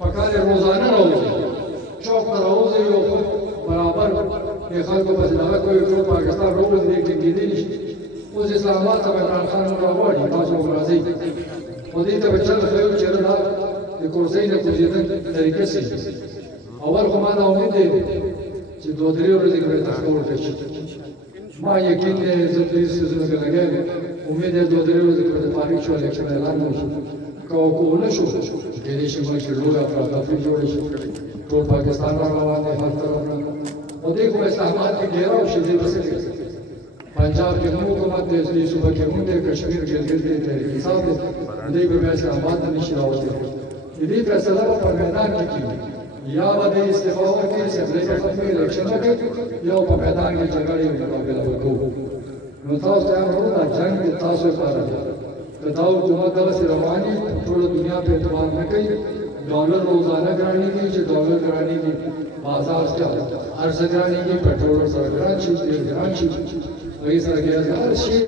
پکار روزانه راوځي چوک ته راوځي او برابر د خلکو په ځای کوي ټول پاکستان راوځي کې کېدی نشي اوس اسلام آباد ته عمران خان راوړي تاسو راځي خو دې ته چل خو چې دا د کورسۍ نه کوزیدل طریقې سي اول خو ما دا امید دی چې دوه درې ورځې کې تاسو ورته شي ما یقین دی زه دې سيزونه کې لګم امید دی دوه درې ورځې کې فارغ شو الیکشن اعلان وشي کو نه شو کې دې شي موږ ټول افراد جوړ شي ټول پاکستان روان دی هر طرف نه او دې کوم اسلام آباد کې ډیرو شي دې بس पंजाब के हुकूमत है इसलिए सुबह के मुंडे कश्मीर के गिरते तहरीक साहब ने को वैसे आबाद नहीं शावत यदि फैसला पर मैदान की या बदे इस्तीफा के से खत्म इलेक्शन के या पर मैदान के झगड़े में मुकाबला को नताज टाइम होगा जंग के तासुर पर कदाउ हुकूमत से रवानी पूरी दुनिया पे एतबार न कई डॉलर रोजाना कराने की जो डॉलर कराने की बाजार से अर्ज कराने की पेट्रोल सरकार तेल ग्रांची वही सर गया हर